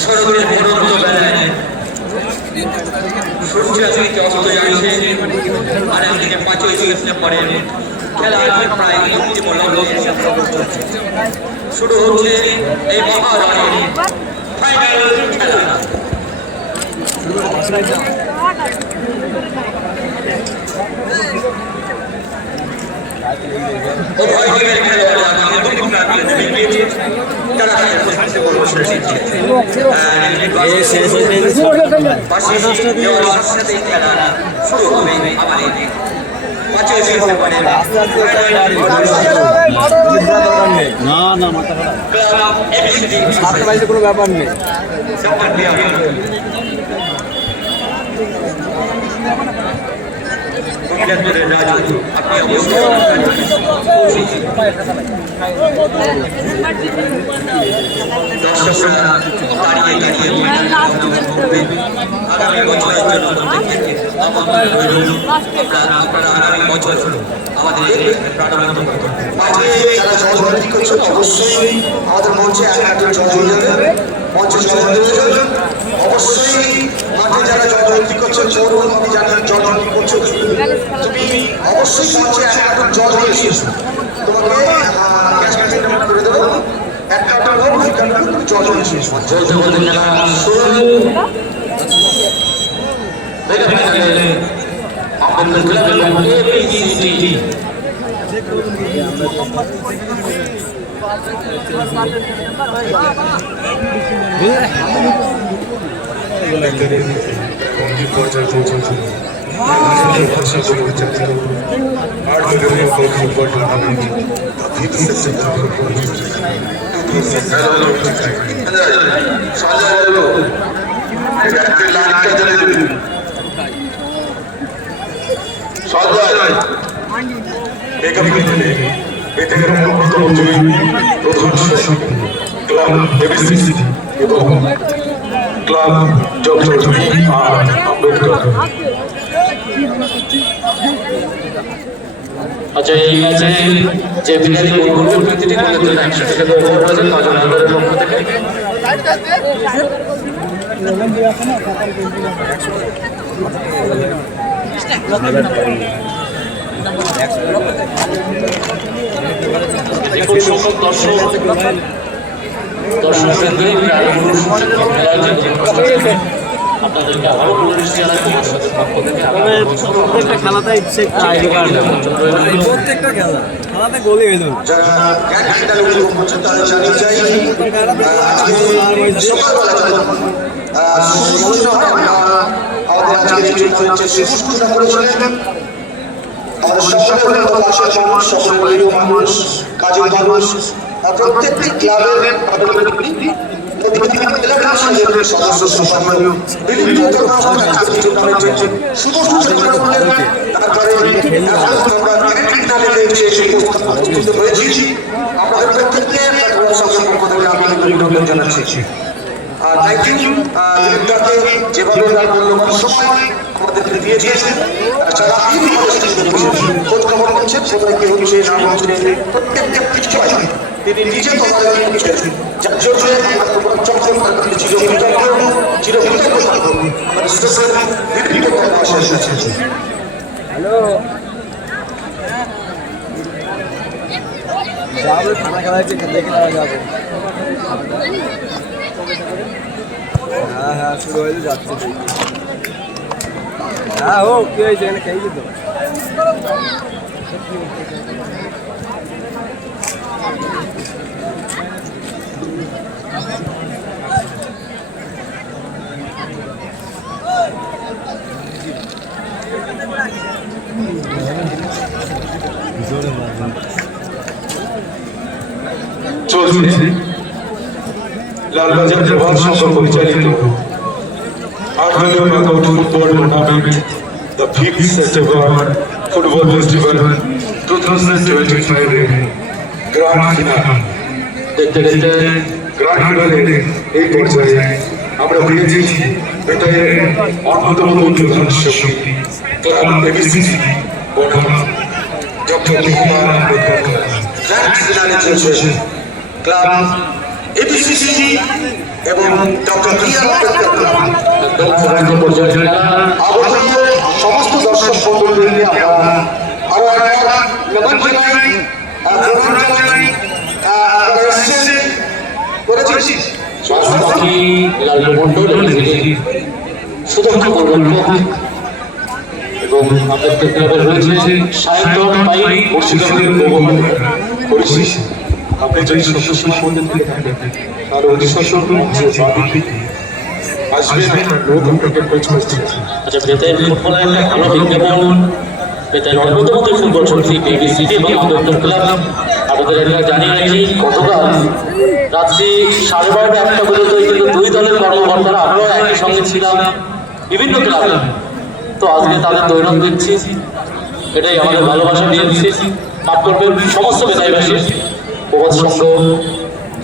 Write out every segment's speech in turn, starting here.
শরতের মনোরম বেলায় সূর্য আজকে অস্ত যাচ্ছে আর একদিকে 5ই সেপ্টেম্বরের খেলা প্রায় অন্তিম লগ্নে শুরু হচ্ছে এই মহারণের ফাইনাল খেলা। কোনো ব্যাপার নেই। আগামী বছরের জন্য আগামী বছর আমাদের যারা জলবন্দী করছে অবশ্যই আমাদের মঞ্চে জল হয়ে যাবে, মঞ্চে জল হয়ে যাবে। অবশ্যই মাঠে যারা জলবন্দী করছে আমি জানি জলবন্দী করছো, তুমি অবশ্যই মঞ্চে জল হয়ে এসেছো, তোমাকে গ্যাস কানেক্ট করে দেবো। এক কার্টন হোক দুই কার্টন তুমি জল হয়ে এসেছো। চলতে বলতে খেলা শুরু। আপনাদের ক্লাবের এবিসিডি ক্লাব ডক্টর আম্বেদকর। আচ্ছা, এই ম্যাচে যে বিদায়ী গোলগুলো প্রতিটি গোলের জন্য 100 টাকা করে দেওয়া হয়েছে নজর আন্দারের পক্ষ থেকে। আপনাদেরকে আবারও প্রত্যেকটা খেলাতে প্রত্যেকটা খেলাতে গোলই হইল। প্রত্যেকটি ক্লাবের সদস্য সম্মানীয় বিভিন্ন হয়েছি। আমাদের প্রত্যেককে জানাচ্ছি। থ্যাংক ইউ যেভাবে তার মূল্যবান সময় আমাদেরকে দিয়েছেন, যারা খোঁজ খবর করছেন সবাইকে হচ্ছে প্রত্যেকটা কিছু তিনি নিজে যার জন্য হ্যালো যাবে খানা খাওয়াচ্ছে দেখে নেওয়া যাবে। হ্যাঁ হ্যাঁ শুরু হয়ে যাচ্ছে। হ্যাঁ ও কি হয়েছে এখানে খেয়ে যেত। চলছে লালবাজার প্রভাত সংঘ পরিচালিত 8 knockout football tournament the 5th September football festival 2025 এর গ্র্যান্ড ফিনাল। দেখতে দেখতে গ্র্যান্ড ফিনালে এই পর্যায়ে আমরা পেয়েছি এটাই অন্যতম উজ্জ্বল শক্তি ক্লাব এবিসিডি বনাম Dr. Bhima Ambedkar Club. Grand finale চলছে ক্লাব এবিসিসি এবং ডক্টর বি.আর. আম্বেদকর ক্লাব। আগত সমস্ত দর্শক মণ্ডলীকে আমরা আরো একবার নমন জানাই, প্রণাম জানাই। আপনারা এসেছেন, করেছি বাকি লালু মন্ডল সুদক্ষ প্রবর্তক এবং আম্বেদকর ক্লাবের রয়েছে সায়ন্তন পাই মুর্শিদাবাদের প্রবর্তক করেছি। আপনি যদি সদস্য সম্বন্ধে থেকে থাকেন তাহলে অতি সশস্ত্র যে বাড়ি আসবেন আর লোক আপনাকে খোঁজ করছেন। আচ্ছা, বেতাইয়ের ফুটবলের একটা ভালো বিজ্ঞাপন, বেতাইয়ের অন্যতম যে ফুটবল সমিতি এবিসিসি এবং আম্বেদকর ক্লাব। আপনাদের একটা জানিয়ে রাখি, গতকাল রাত্রি 12:30 1টা পর্যন্ত কিন্তু দুই দলের কর্মকর্তারা আমরাও একই সঙ্গে ছিলাম বিভিন্ন ক্লাবে। তো আজকে তাদের দৈনন্দিন দিচ্ছি, এটাই আমাদের ভালোবাসা দিয়েছি। মাফ করবেন সমস্ত বেতাইবাসী, প্রবাদ সংঘ,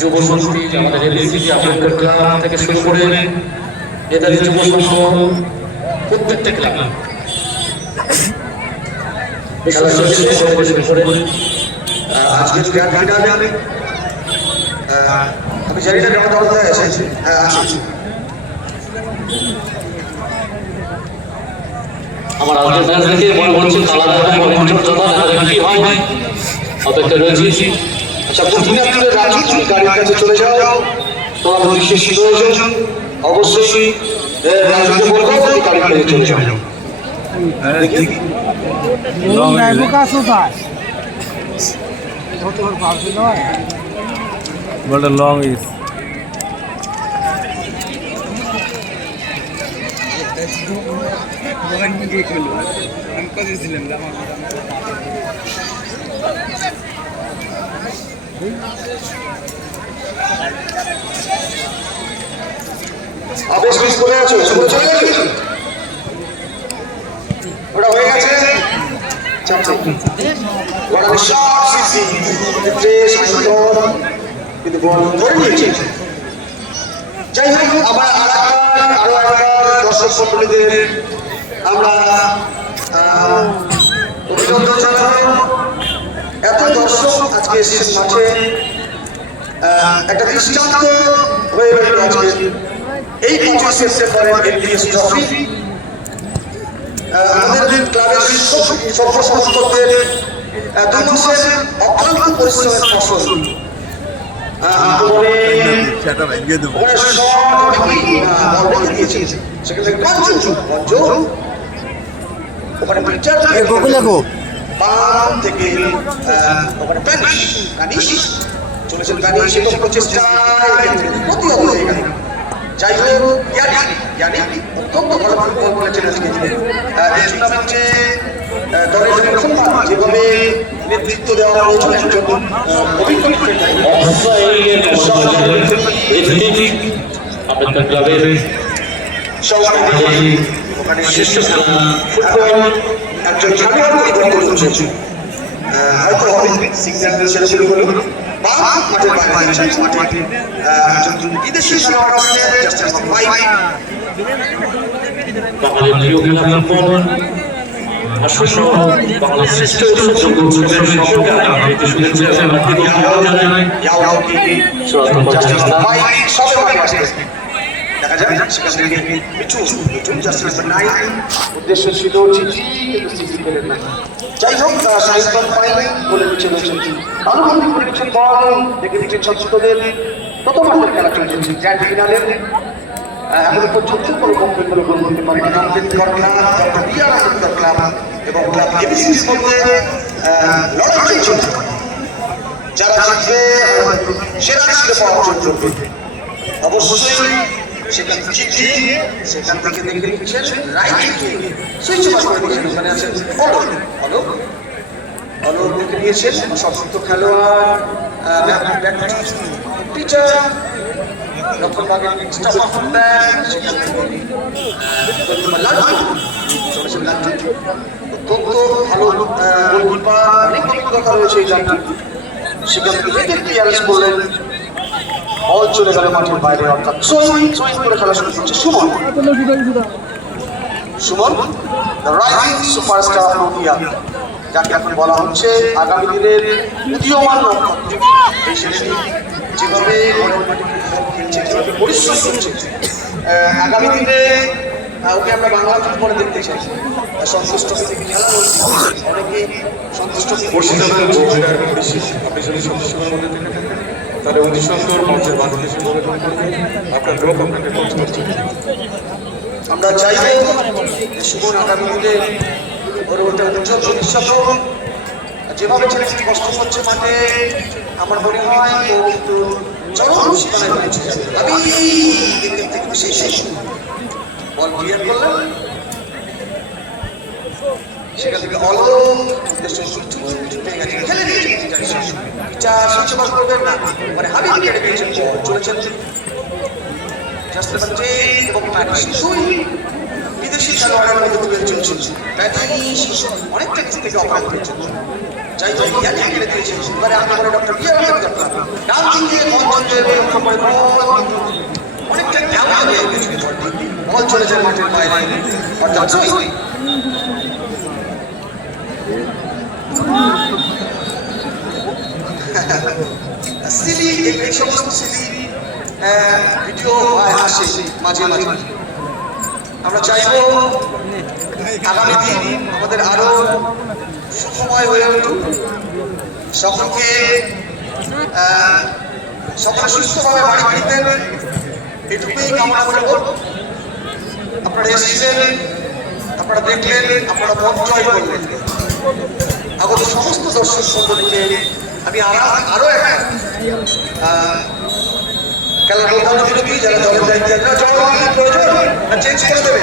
যুব শক্তি, আমাদের এবিসিসি আম্বেদকর ক্লাব থেকে শুরু করে নেতাজি যুব সংঘ, প্রত্যেকটা ক্লাব আজকের গ্র্যান্ড ফিনালে আমি জানি না কেমন দল এসেছে। হ্যাঁ, আছে। আমার আজকের ম্যাচ দেখে মনে হচ্ছে তালাদা এবং অন্তর্জাতা দেখা কি হয়, অপেক্ষা রয়েছি। আচ্ছা, প্রথমে আপনাদের রাজু, তুমি গাড়ির কাছে চলে যাও। তোমার বিশেষ প্রয়োজন অবশ্যই রাজুকে বলবো, তুমি গাড়ির কাছে চলে যাও। But a long is. Avesh miss করে আছো, চলে গেছে, ওটা হয়ে গেছে। ওটা শর্ট সিসি কিন্তু বল ধরে নিয়েছে। যাই হোক, আমরা আরো একবার দর্শক মণ্ডলীদের আমরা অভিনন্দন জানাবো। এত দর্শক আজকে এসেছেন মাঠে, একটা দৃষ্টান্ত হয়ে রইল আজকে এই 25 সেপ্টেম্বরের এনপিএস ট্রফি। আমাদের ক্লাবের সভ্য সমর্থকদের 2 মাসের অক্লান্ত পরিশ্রমের ফসল। যাই হোক, অত্যন্ত ভালো ফুটবল খেলেছেন আজকে। এই টুর্নামেন্টে দলের প্রথমবার যেভাবে নেতৃত্ব দেওয়া হয়েছে একজন অভিজ্ঞ আম্বেদকর ক্লাবের ওখানে শীর্ষ ফুটবল একজন খেলোয়াড় পরিবর্তন করছে, হয়তো হবে সিগন্যাল ছেড়ে শুরু হলো বা মাঠের বাইরে মাঠে একজন বিদেশি খেলোয়াড় বাঙালির প্রিয় খেলাধুলা আসন্ন বাংলার শ্রেষ্ঠ উৎসব উৎসবের সকলকে আন্তরিক শুভেচ্ছা এবং হার্দিক অভিনন্দন জানাই। দেখা যায় সেখান থেকে মিঠুন জাস্টিস নাম্বার 9 উদ্দেশ্য ছিল চিঠি, কিন্তু চিঠি পেলেন না। যাই হোক, সাইন্সন পাই বলে নিচে রয়েছেন, আনুগত্য করে নিচ্ছেন বল, দেখে দিচ্ছেন ছাত্রদের তত মাঠের খেলা চলছে গ্র্যান্ড ফিনালে। এখনো পর্যন্ত কোনো কম্পিউটার গোল করতে পারেনি Ambedkar club, doctor B.R.. Ambedkar club এবং ক্লাব এবিসিসির মধ্যে লড়াই চলছে। যারা জিতবে সেরা শিরোপা অর্জন করবে। অবশ্যই সেখান থেকে দেখে নিচ্ছেন রাইট সুইচ করে দিয়েছেন, ওখানে আছেন অলোক দেখে নিয়েছেন সংযুক্ত খেলোয়াড় টিচার লক্ষ্মণবাগের স্টাফ অফ অত্যন্ত ভালো গোলকিপার, অনেক অভিজ্ঞতা রয়েছে এই জায়গাটি। সেখান থেকে ক্লিয়ারেন্স করলেন, বল চলে গেল মাঠের বাইরে, অর্থাৎ সুইং করে খেলা শুরু করছে Suman, the rising superstar Nadia. যাকে এখন বলা হচ্ছে আগামী দিনের উদীয়মান নক্ষত্র। এই শিশুটি যেভাবে খেলছে, যেভাবে পরিশ্রম করছে, আগামী দিনে ওকে আমরা বাংলা পরে দেখতে চাই। সন্তুষ্ট থেকে খেলা অনেকে সন্তুষ্ট মুর্শিদাবাদের জেলার আপনি যদি সদস্যদের মধ্যে থেকে থাকেন তাহলে অতি সুন্দর মঞ্চের মাধ্যমে আপনার লোক আপনাকে পৌঁছে করছে। আমরা চাইব সুমন আগামী দিনে ওর ওটা উজ্জ্বল ভবিষ্যৎ হোক। যেভাবে ছেলেটি কষ্ট করছে মাঠে, আমার মনে হয় ও কিন্তু চরম সীমানায় পৌঁছে যাবে। আমি দেখতে খুশি বল ক্লিয়ার করলাম, সেখান থেকে অলম খেলে নিয়েছেন। বিচার সূচনা করবেন না, মানে হাবিব কেটে দিয়েছেন, চলেছেন এবং বিদেশি খেলোয়াড়ের মধ্যে তুলে চলছে। অনেকটা কিছু থেকে অপরাধ হয়েছে, যাই হোক ইয়াকে কেটে দিয়েছেন। এবারে আমি বলে ডক্টর বিআর ডান দিকে অনেকটা ঢালা হয়ে গেছে, বল চলেছে মাঠের বাইরে, অর্থাৎ সিলি, এই সমস্ত সিলি ভিডিও আসে মাঝে মাঝে। আমরা চাইব আগামী দিন আমাদের আরো সুসময় হয়ে উঠুক, সকলকে সকলে সুস্থভাবে বাড়ি ফিরতেন, এটুকুই কামনা করব। আপনারা এসেছিলেন, আপনারা দেখলেন, আপনারা মন জয় করলেন। আগত সমস্ত দর্শক মণ্ডলীকে আমি আরো একটা খেলার প্রধান বিরোধী যারা দলের দায়িত্বে চেঞ্জ করে দেবে।